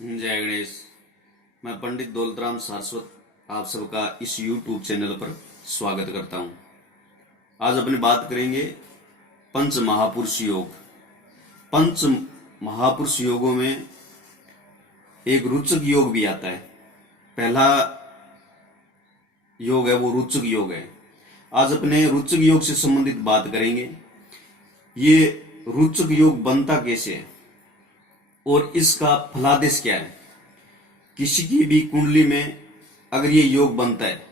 जय गणेश। मैं पंडित दौलतराम सारस्वत आप सबका इस YouTube चैनल पर स्वागत करता हूं। आज अपनी बात करेंगे पंच महापुरुष योग। पंच महापुरुष योगों में एक रुचक योग भी आता है। पहला योग है वो रुचक योग है। आज अपने रुचक योग से संबंधित बात करेंगे। ये रुचक योग बनता कैसे है और इसका फलादेश क्या है। किसी की भी कुंडली में अगर ये योग बनता है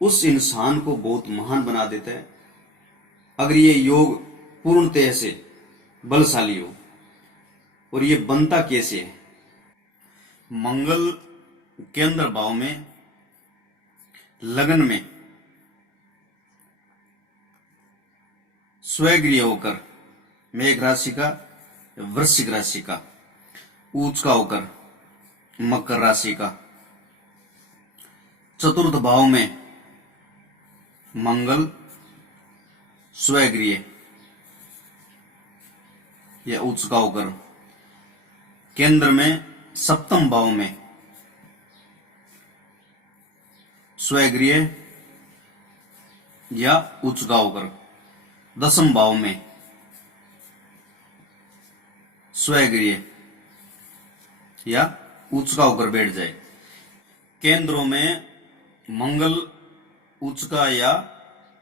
उस इंसान को बहुत महान बना देता है। अगर ये योग पूर्णतः से बलशाली हो। और ये बनता कैसे है। मंगल केंद्र भाव में लगन में स्वगृह होकर मेघ राशि का वृश्चिक राशि का उच्च का होकर मकर राशि का चतुर्थ भाव में मंगल स्वगृह या उच्च का होकर केंद्र में सप्तम भाव में स्वगृह या उच्च का होकर दसम भाव में स्वगृह या उच्च का होकर बैठ जाए। केंद्रों में मंगल उच्च का या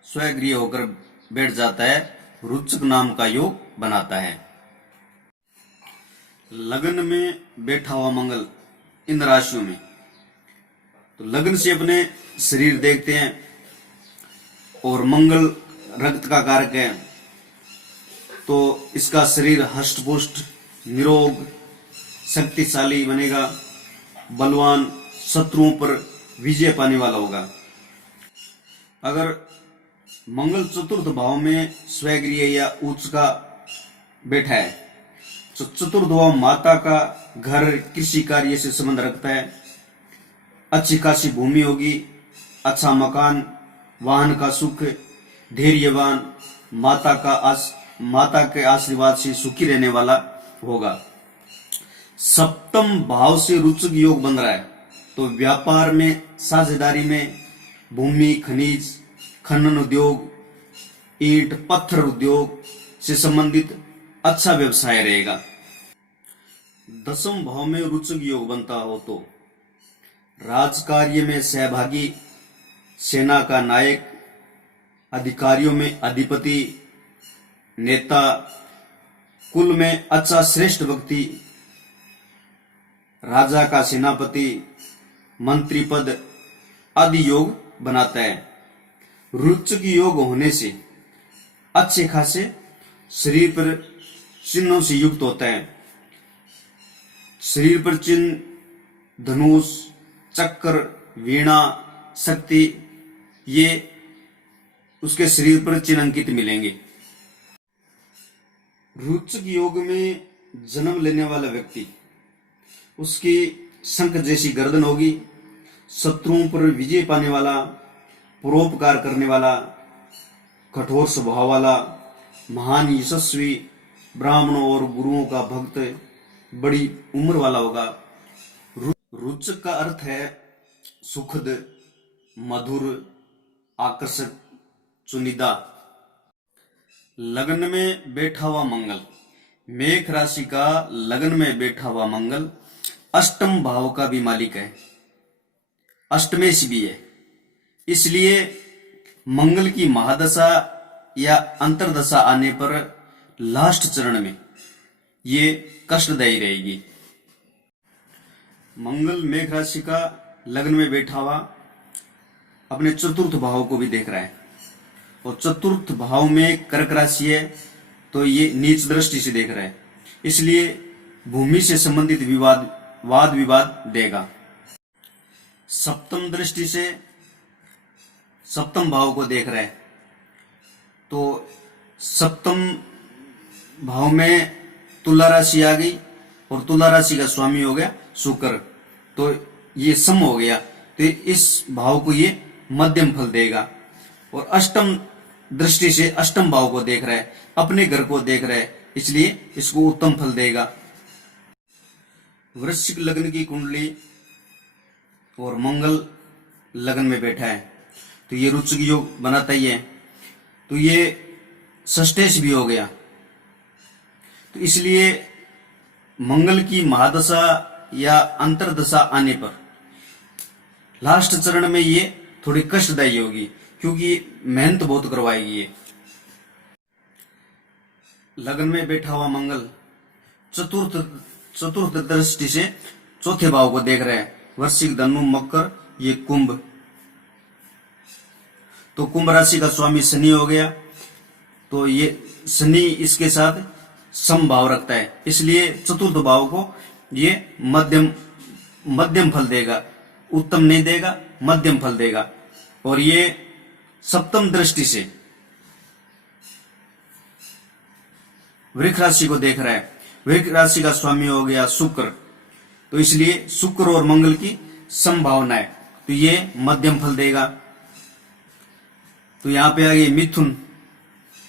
स्वगृह होकर बैठ जाता है, रुचक नाम का योग बनाता है। लगन में बैठा हुआ मंगल इन राशियों में तो लगन से अपने शरीर देखते हैं और मंगल रक्त का कारक है तो इसका शरीर हष्टपुष्ट निरोग शक्तिशाली बनेगा, बलवान, शत्रुओं पर विजय पाने वाला होगा। अगर मंगल चतुर्थ भाव में स्वगृह या उच्च का बैठा है तो चतुर्थ भाव माता का घर कृषि कार्य से संबंध रखता है। अच्छी खासी भूमि होगी, अच्छा मकान, वाहन का सुख, धैर्यवान, माता के आशीर्वाद से सुखी रहने वाला होगा। सप्तम भाव से रुचक योग बन रहा है तो व्यापार में, साझेदारी में, भूमि खनिज खनन उद्योग, ईंट पत्थर उद्योग से संबंधित अच्छा व्यवसाय रहेगा। दसम भाव में रुचक योग बनता हो तो राजकार्य में सहभागी, सेना का नायक, अधिकारियों में अधिपति, नेता, कुल में अच्छा श्रेष्ठ व्यक्ति, राजा का सेनापति, मंत्री पद आदि योग बनाता है। रुचक योग होने से अच्छे खासे शरीर पर चिन्हों से युक्त होता है। शरीर पर चिन्ह धनुष, चक्र, वीणा, शक्ति, ये उसके शरीर पर चिन्ह अंकित मिलेंगे। रुचक योग में जन्म लेने वाला व्यक्ति उसकी शंख जैसी गर्दन होगी, शत्रुओं पर विजय पाने वाला, परोपकार करने वाला, कठोर स्वभाव वाला, महान यशस्वी, ब्राह्मणों और गुरुओं का भक्त, बड़ी उम्र वाला होगा। रुचक का अर्थ है सुखद, मधुर, आकर्षक, चुनिंदा। लगन में बैठा हुआ मंगल, मेष राशि का लगन में बैठा हुआ मंगल अष्टम भाव का भी मालिक है, अष्टमेश भी है। इसलिए मंगल की महादशा या अंतरदशा आने पर लास्ट चरण में ये कष्टदायी रहेगी। मंगल मेष राशि का लगन में बैठा हुआ अपने चतुर्थ भाव को भी देख रहा है और चतुर्थ भाव में कर्क राशि है तो ये नीच दृष्टि से देख रहा है। इसलिए भूमि से संबंधित वाद विवाद देगा। सप्तम दृष्टि से सप्तम भाव को देख रहा है तो सप्तम भाव में तुला राशि आ गई और तुला राशि का स्वामी हो गया शुक्र, तो ये सम हो गया तो इस भाव को ये मध्यम फल देगा। और अष्टम दृष्टि से अष्टम भाव को देख रहा है, अपने घर को देख रहा है, इसलिए इसको उत्तम फल देगा। वृश्चिक लग्न की कुंडली और मंगल लग्न में बैठा है तो ये रुचिक योग बनाता ही है, तो ये षष्ठेश भी हो गया। तो इसलिए मंगल की महादशा या अंतरदशा आने पर लास्ट चरण में ये थोड़ी कष्टदायी होगी, क्योंकि मेहनत बहुत करवाएगी ये। लगन में बैठा हुआ मंगल चतुर्थ दृष्टि से चौथे भाव को देख रहे हैं, वृश्चिक, धनु, मकर, ये कुंभ। तो कुंभ राशि का स्वामी शनि हो गया, तो ये शनि इसके साथ समभाव रखता है, इसलिए चतुर्थ भाव को ये मध्यम फल देगा, उत्तम नहीं देगा, मध्यम फल देगा। और ये सप्तम दृष्टि से वृक्ष राशि को देख रहा है, वृक्ष राशि का स्वामी हो गया शुक्र, तो इसलिए शुक्र और मंगल की संभावना है, तो ये मध्यम फल देगा। तो यहां पे आगे मिथुन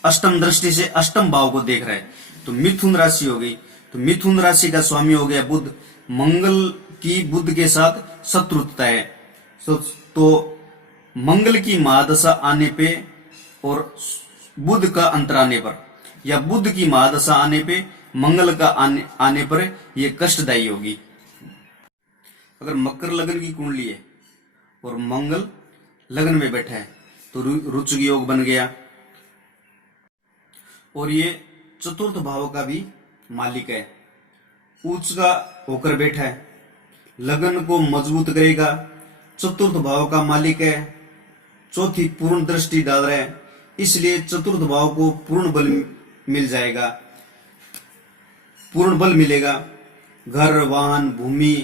अष्टम दृष्टि से अष्टम भाव को देख रहा है, तो मिथुन राशि हो गई। तो मिथुन राशि का स्वामी हो गया बुध, मंगल की बुध के साथ शत्रुता है। तो मंगल की महादशा आने पे और बुध का अंतर आने पर, या बुध की महादशा आने पे मंगल का आने पर यह कष्टदायी होगी। अगर मकर लग्न की कुंडली है और मंगल लग्न में बैठा है तो रुचिक योग बन गया, और ये चतुर्थ भाव का भी मालिक है, उच्च का होकर बैठा है, लगन को मजबूत करेगा, चतुर्थ भाव का मालिक है, चौथी पूर्ण दृष्टि डाल रहा है, इसलिए चतुर्थ भाव को पूर्ण बल मिल जाएगा, पूर्ण बल मिलेगा, घर, वाहन, भूमि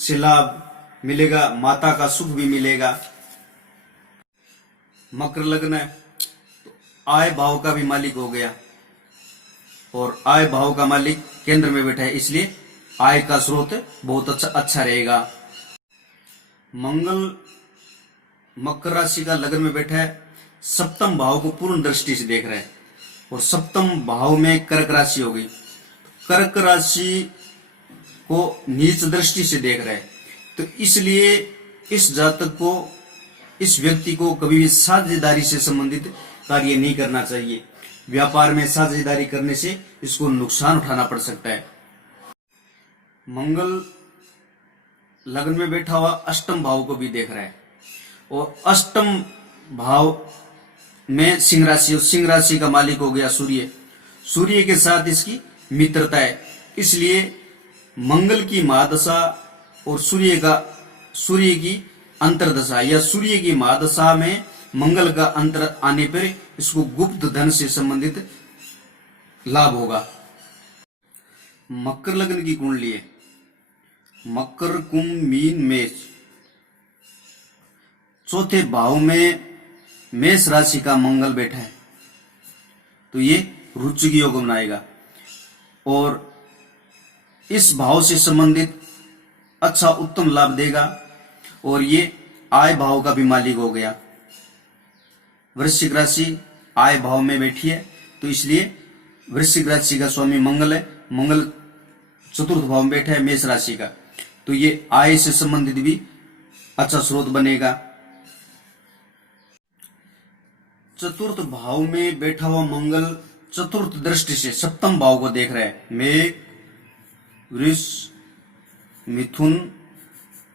से लाभ मिलेगा, माता का सुख भी मिलेगा। मकर लग्न है तो आय भाव का भी मालिक हो गया, और आय भाव का मालिक केंद्र में बैठा है, इसलिए आय का स्रोत बहुत अच्छा रहेगा। मंगल मकर राशि का लग्न में बैठा है, सप्तम भाव को पूर्ण दृष्टि से देख रहा है, और सप्तम भाव में कर्क राशि हो गई, कर्क राशि को नीच दृष्टि से देख रहा है, तो इसलिए इस जातक को, इस व्यक्ति को कभी भी साझेदारी से संबंधित कार्य नहीं करना चाहिए। व्यापार में साझेदारी करने से इसको नुकसान उठाना पड़ सकता है। मंगल लग्न में बैठा हुआ अष्टम भाव को भी देख रहा है, और अष्टम भाव में सिंह राशि, और सिंह राशि का मालिक हो गया सूर्य, सूर्य के साथ इसकी मित्रता है, इसलिए मंगल की महादशा और सूर्य की अंतरदशा या सूर्य की महादशा में मंगल का अंतर आने पर इसको गुप्त धन से संबंधित लाभ होगा। मकर लग्न की कुंडली है, मकर, कुंभ, मीन, मेष, चौथे भाव में मेष राशि का मंगल बैठा है, तो ये रुचिक योग बनाएगा, और इस भाव से संबंधित अच्छा उत्तम लाभ देगा, और ये आय भाव का भी मालिक हो गया। वृश्चिक राशि आय भाव में बैठी है, तो इसलिए वृश्चिक राशि का स्वामी मंगल है, मंगल चतुर्थ भाव में बैठा है मेष राशि का, तो ये आय से संबंधित भी अच्छा स्रोत बनेगा। चतुर्थ भाव में बैठा हुआ मंगल चतुर्थ दृष्टि से सप्तम भाव को देख रहा है, मेष, वृष, मिथुन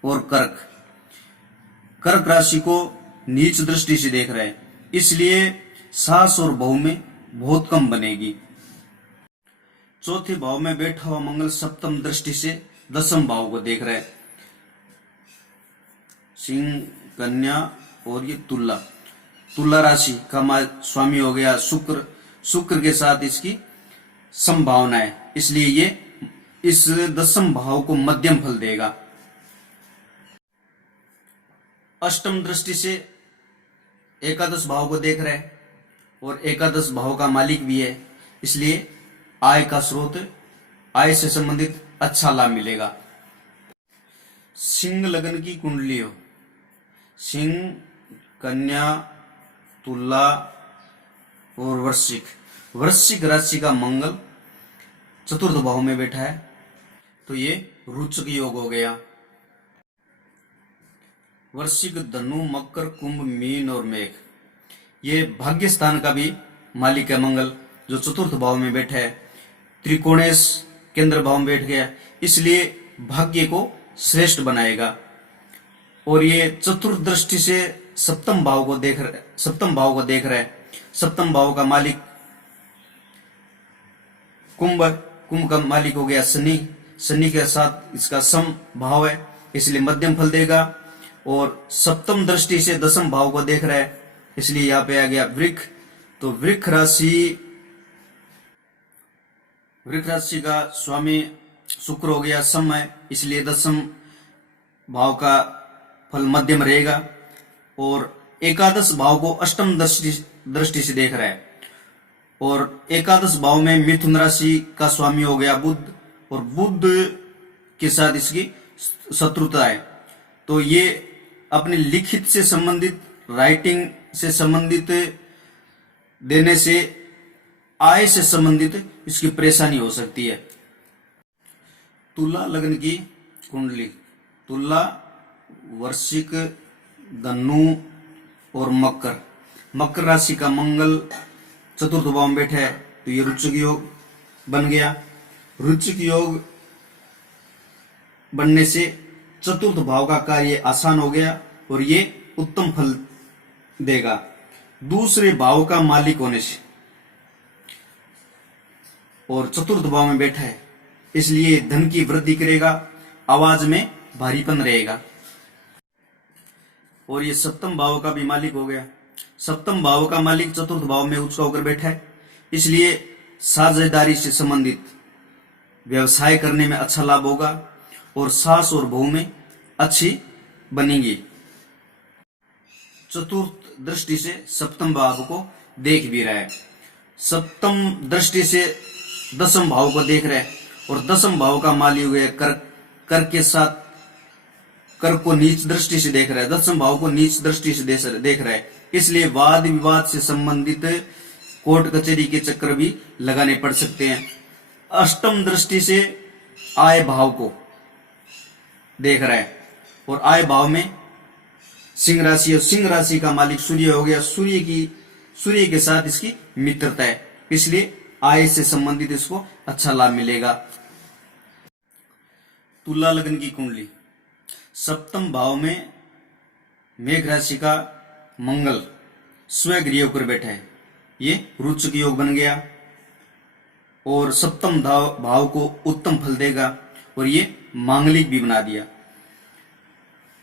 और कर्क, कर्क राशि को नीच दृष्टि से देख रहा है, इसलिए सास और बहू में बहुत कम बनेगी। चौथे भाव में बैठा हुआ मंगल सप्तम दृष्टि से दसम भाव को देख रहा है, सिंह, कन्या और ये तुला, तुला राशि का स्वामी हो गया शुक्र, शुक्र के साथ इसकी संभावना है, इसलिए ये इस दसम भाव को मध्यम फल देगा। अष्टम दृष्टि से एकादश भाव को देख रहा है, और एकादश भाव का मालिक भी है, इसलिए आय का स्रोत, आय से संबंधित अच्छा लाभ मिलेगा। सिंह लग्न की कुंडली हो, सिंह, कन्या, तुला और वृश्चिक, वृश्चिक राशि का मंगल चतुर्थ भाव में बैठा है, तो ये रोचक योग हो गया। वृश्चिक, धनु, मकर, कुंभ, मीन और मेघ, ये भाग्य स्थान का भी मालिक है मंगल, जो चतुर्थ भाव में बैठा है। त्रिकोणेश केंद्र भाव में बैठ गया, इसलिए भाग्य को श्रेष्ठ बनाएगा। और ये चतुर्थ दृष्टि से सप्तम भाव को देख रहा है। सप्तम भाव का मालिक कुंभ का मालिक हो गया शनि के साथ इसका सम भाव है, इसलिए मध्यम फल देगा। और सप्तम दृष्टि से दसम भाव को देख रहा है, इसलिए यहाँ पे आ गया वृक्ष। तो वृक्ष राशि का स्वामी शुक्र हो गया सम है, इसलिए दसम भाव का फल मध्यम रहेगा। और एकादश भाव को अष्टम दृष्टि से देख रहा है। और एकादश भाव में मिथुन राशि का स्वामी हो गया बुध, और बुध के साथ इसकी शत्रुता है। तो ये अपने लिखित से संबंधित, राइटिंग से संबंधित, देने से, आय से संबंधित इसकी परेशानी हो सकती है। तुला लग्न की कुंडली, तुला, वृश्चिक, धनु और मकर राशि का मंगल चतुर्थ भाव में बैठा है, तो ये रुचक योग बन गया। रुचक योग बनने से चतुर्थ भाव का कार्य आसान हो गया और ये उत्तम फल देगा। दूसरे भाव का मालिक होने से और चतुर्थ भाव में बैठा है, इसलिए धन की वृद्धि करेगा, आवाज में भारीपन रहेगा। और ये सप्तम भाव का भी मालिक हो गया। सप्तम भाव का मालिक चतुर्थ भाव में उच्च होकर बैठा है, इसलिए साझेदारी से संबंधित व्यवसाय करने में अच्छा लाभ होगा और सास और बहू में अच्छी बनेगी। चतुर्थ दृष्टि से सप्तम भाव को देख भी रहा है, सप्तम दृष्टि से दसम भाव को देख रहा है। और दसम भाव का मालिक हो गया कर के साथ कर को नीच दृष्टि से देख रहा है, दसम भाव को नीच दृष्टि से देख रहा है, इसलिए वाद विवाद से संबंधित कोर्ट कचहरी के चक्कर भी लगाने पड़ सकते हैं। अष्टम दृष्टि से आय भाव को देख रहा है और आय भाव में सिंह राशि, और सिंह राशि का मालिक सूर्य हो गया। सूर्य के साथ इसकी मित्रता है, इसलिए आय से संबंधित इसको अच्छा लाभ मिलेगा। तुला लग्न की कुंडली, सप्तम भाव में मेघ राशि का मंगल स्वगृह होकर बैठा है, ये रोचक योग बन गया और सप्तम भाव को उत्तम फल देगा और ये मांगलिक भी बना दिया।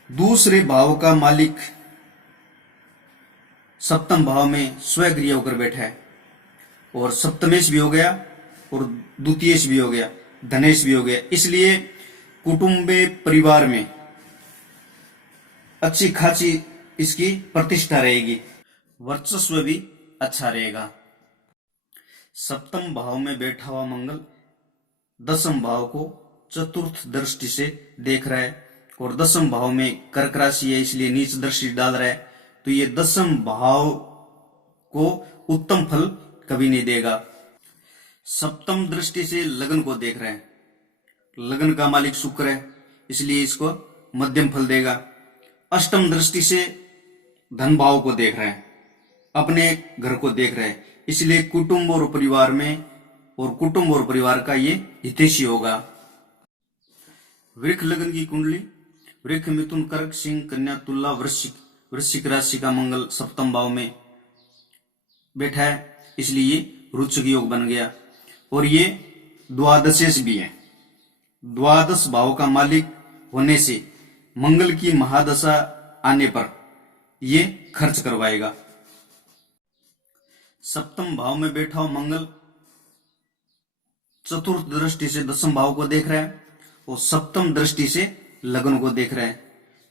दूसरे भाव का मालिक सप्तम भाव में स्वगृह होकर बैठा है और सप्तमेश भी हो गया और द्वितीयेश भी हो गया, धनेश भी हो गया, इसलिए कुटुंबे परिवार में अच्छी खासी इसकी प्रतिष्ठा रहेगी, वर्चस्व भी अच्छा रहेगा। सप्तम भाव में बैठा हुआ मंगल दसम भाव को चतुर्थ दृष्टि से देख रहा है और दसम भाव में कर्क राशि है, इसलिए नीच दृष्टि डाल रहा है, तो ये दसम भाव को उत्तम फल कभी नहीं देगा। सप्तम दृष्टि से लग्न को देख रहा है, लग्न का मालिक शुक्र है, इसलिए इसको मध्यम फल देगा। अष्टम दृष्टि से धन भाव को देख रहा है, अपने घर को देख रहा है, इसलिए कुटुंब और परिवार का ये हितैषी होगा। वृक्ष लग्न की कुंडली, वृक्ष, मिथुन, कर्क, सिंह, कन्या, तुला, वृश्चिक राशि का मंगल सप्तम भाव में बैठा है, इसलिए ये रोचक योग बन गया और ये द्वादशेश भी है। द्वादश भाव का मालिक होने से मंगल की महादशा आने पर ये खर्च करवाएगा। सप्तम भाव में बैठा हुआ मंगल चतुर्थ दृष्टि से दसम भाव को देख रहा है और सप्तम दृष्टि से लग्न को देख रहा है,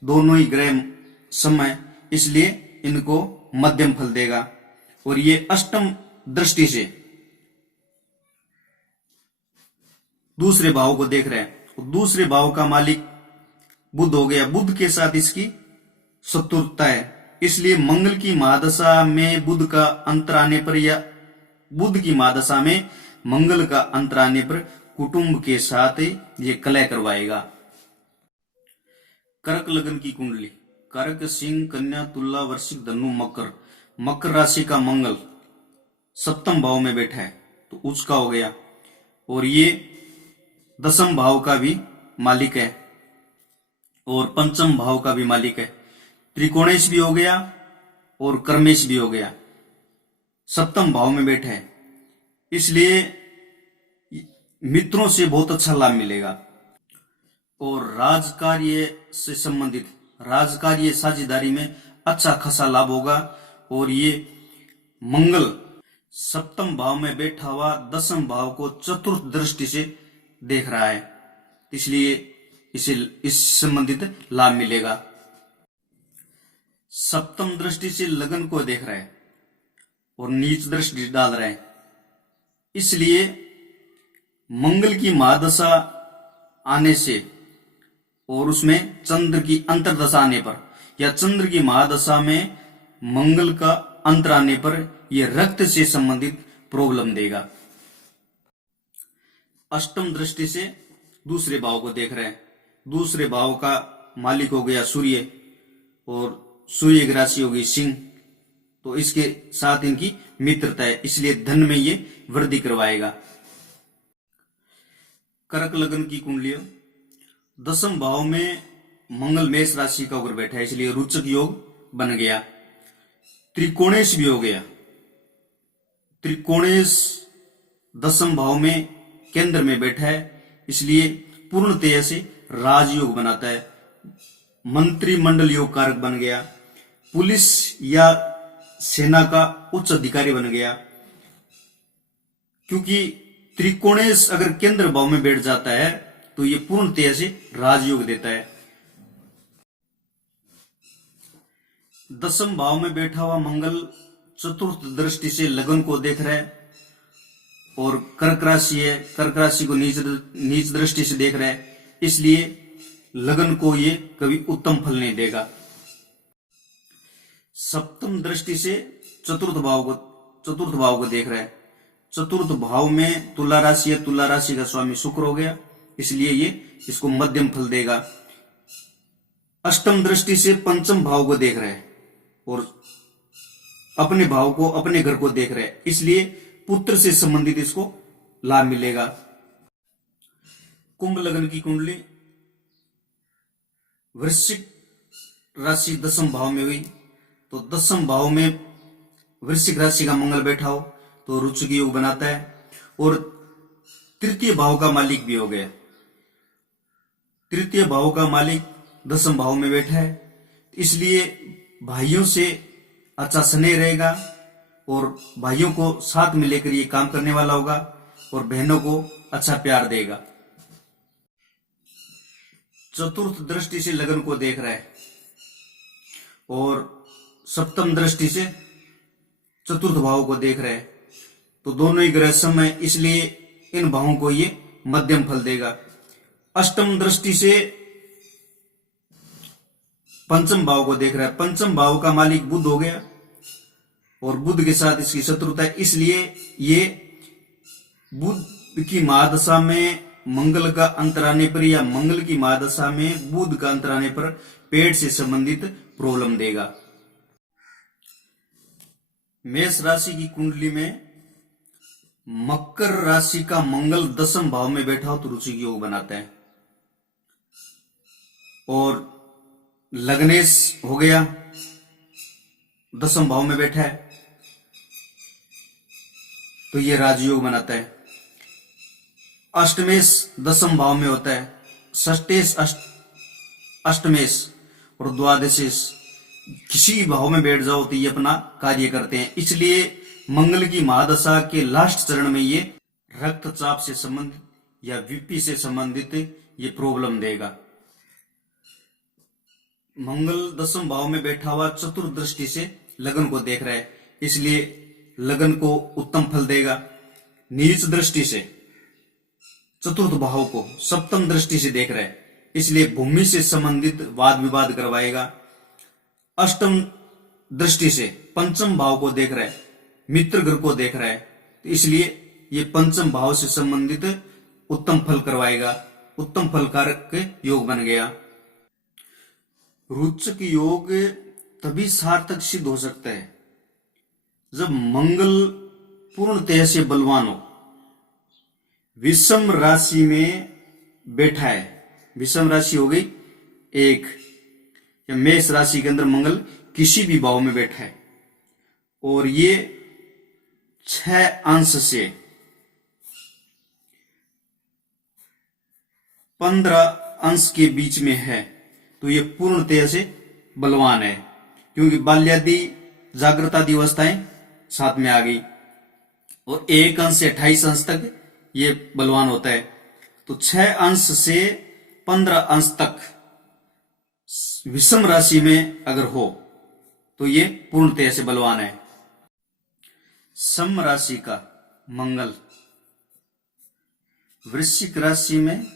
दोनों ही ग्रह सम है, इसलिए इनको मध्यम फल देगा। और ये अष्टम दृष्टि से दूसरे भाव को देख रहा है और दूसरे भाव का मालिक बुध हो गया, बुध के साथ इसकी शत्रुता है, इसलिए मंगल की महादशा में बुध का अंतर आने पर या बुध की महादशा में मंगल का अंतर आने पर कुटुंब के साथ ये कलह करवाएगा। कर्क लगन की कुंडली, कर्क, सिंह, कन्या, तुला, वृश्चिक, धनु, मकर। मकर राशि का मंगल सप्तम भाव में बैठा है तो उसका हो गया, और ये दसम भाव का भी मालिक है और पंचम भाव का भी मालिक है। त्रिकोणेश भी हो गया और कर्मेश भी हो गया, सप्तम भाव में बैठा है, इसलिए मित्रों से बहुत अच्छा लाभ मिलेगा। और राजकार्य से संबंधित राजकार्य साझेदारी में अच्छा खासा लाभ होगा। और ये मंगल सप्तम भाव में बैठा हुआ दसम भाव को चतुर्थ दृष्टि से देख रहा है, इसलिए इसे इस संबंधित लाभ मिलेगा। सप्तम दृष्टि से लगन को देख रहा है और नीच दृष्टि डाल रहा है, इसलिए मंगल की महादशा आने से और उसमें चंद्र की अंतर्दशा आने पर या चंद्र की महादशा में मंगल का अंतर आने पर यह रक्त से संबंधित प्रॉब्लम देगा। अष्टम दृष्टि से दूसरे भाव को देख रहे हैं, दूसरे भाव का मालिक हो गया सूर्य और सूर्य की राशि होगी सिंह, तो इसके साथ इनकी मित्रता है, इसलिए धन में ये वृद्धि करवाएगा। कर्क लगन की कुंडली, दसम भाव में मंगल मेष राशि का ऊपर बैठा है, इसलिए रोचक योग बन गया। त्रिकोणेश भी हो गया, त्रिकोणेश दसम भाव में केंद्र में बैठा है, इसलिए पूर्णतया से राजयोग बनाता है। मंत्रिमंडल योग कारक बन गया, पुलिस या सेना का उच्च अधिकारी बन गया, क्योंकि त्रिकोणेश अगर केंद्र भाव में बैठ जाता है तो ये पूर्णतया से राजयोग देता है। दसम भाव में बैठा हुआ मंगल चतुर्थ दृष्टि से लगन को देख रहा है और कर्क राशि है, कर्क राशि को नीच दृष्टि से देख रहा है, इसलिए लगन को ये कभी उत्तम फल नहीं देगा। सप्तम दृष्टि से चतुर्थ भाव को देख रहा है, चतुर्थ भाव में तुला राशि है, तुला राशि का स्वामी शुक्र हो गया, इसलिए ये इसको मध्यम फल देगा। अष्टम दृष्टि से पंचम भाव को देख रहा है और अपने भाव को, अपने घर को देख रहा है, इसलिए पुत्र से संबंधित इसको लाभ मिलेगा। कुंभ लगन की कुंडली, वृश्चिक राशि दसम भाव में हुई तो दसम भाव में वृश्चिक राशि का मंगल बैठा हो तो रुचि योग बनाता है और तृतीय भाव का मालिक भी हो गया। तृतीय भाव का मालिक दसम भाव में बैठा है, इसलिए भाइयों से अच्छा स्नेह रहेगा और भाइयों को साथ में लेकर ये काम करने वाला होगा और बहनों को अच्छा प्यार देगा। चतुर्थ दृष्टि से लगन को देख रहा है और सप्तम दृष्टि से चतुर्थ भाव को देख रहा है, तो दोनों ही ग्रह सम है, इसलिए इन भावों को ये मध्यम फल देगा। अष्टम दृष्टि से पंचम भाव को देख रहा है, पंचम भाव का मालिक बुध हो गया और बुध के साथ इसकी शत्रुता है, इसलिए ये बुध की महादशा में मंगल का अंतर आने पर या मंगल की महादशा में बुध का अंतर आने पर पेट से संबंधित प्रॉब्लम देगा। मेष राशि की कुंडली में मकर राशि का मंगल दसम भाव में बैठा हो तो रुचि योग बनाता है और लग्नेश हो गया, दसम भाव में बैठा है तो ये राजयोग बनाता है। अष्टमेश दसम भाव में होता है, षष्टेश अष्टमेश और द्वादशेश किसी भाव में बैठ जाओ तो ये अपना कार्य करते हैं, इसलिए मंगल की महादशा के लास्ट चरण में ये रक्तचाप से संबंधित या बीपी से संबंधित ये प्रॉब्लम देगा। मंगल दसम भाव में बैठा हुआ चतुर्दृष्टि से लगन को देख रहा है, इसलिए लगन को उत्तम फल देगा। नीच दृष्टि से चतुर्थ भाव को सप्तम दृष्टि से देख रहा है, इसलिए भूमि से संबंधित वाद विवाद करवाएगा। अष्टम दृष्टि से पंचम भाव को देख रहा है, मित्र घर को देख रहा है, तो इसलिए ये पंचम भाव से संबंधित उत्तम फल करवाएगा, उत्तम फल कारक योग बन गया। रोचक योग तभी सार्थक सिद्ध हो सकता है जब मंगल पूर्णतः से बलवान हो। विषम राशि में बैठा है, विषम राशि हो गई एक, या मेष राशि के अंदर मंगल किसी भी भाव में बैठा है और ये 6 अंश से 15 अंश के बीच में है, तो ये पूर्णतः से बलवान है, क्योंकि बाल्यादि जागृतादि अवस्थाएं साथ में आ गई और 1 अंश से 28 अंश तक ये बलवान होता है। तो 6 अंश से 15 अंश तक विषम राशि में अगर हो तो ये पूर्णतः से बलवान है। सम राशि का मंगल वृश्चिक राशि में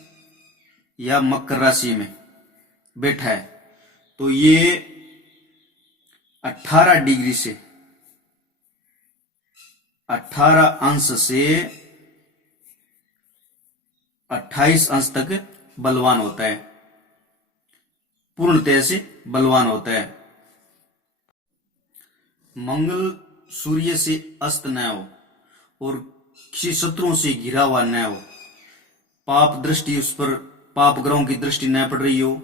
या मकर राशि में बैठा है तो ये 18 डिग्री से 18 अंश से 28 अंश तक बलवान होता है, पूर्णतः से बलवान होता है। मंगल सूर्य से अस्त न हो और किसी शत्रुओं से घिरा हुआ न हो, पाप दृष्टि उस पर, पाप ग्रहों की दृष्टि न पड़ रही हो,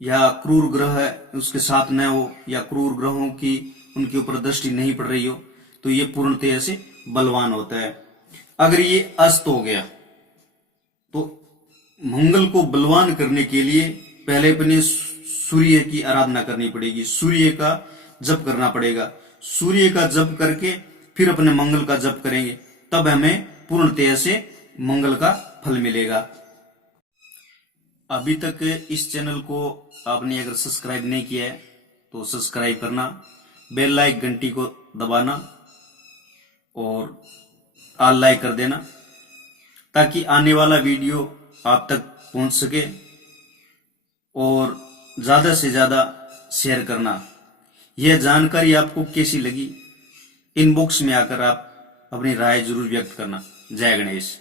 या क्रूर ग्रह उसके साथ न हो, या क्रूर ग्रहों की उनके ऊपर दृष्टि नहीं पड़ रही हो, तो ये पूर्णतः से बलवान होता है। अगर ये अस्त हो गया तो मंगल को बलवान करने के लिए पहले अपने सूर्य की आराधना करनी पड़ेगी, सूर्य का जप करना पड़ेगा। सूर्य का जप करके फिर अपने मंगल का जप करेंगे, तब हमें पूर्णतः से मंगल का फल मिलेगा। अभी तक इस चैनल को आपने अगर सब्सक्राइब नहीं किया है तो सब्सक्राइब करना, बेल लाइक घंटी को दबाना और ऑल लाइक कर देना, ताकि आने वाला वीडियो आप तक पहुंच सके, और ज्यादा से ज्यादा शेयर करना। यह जानकारी आपको कैसी लगी, इनबॉक्स में आकर आप अपनी राय जरूर व्यक्त करना। जय गणेश।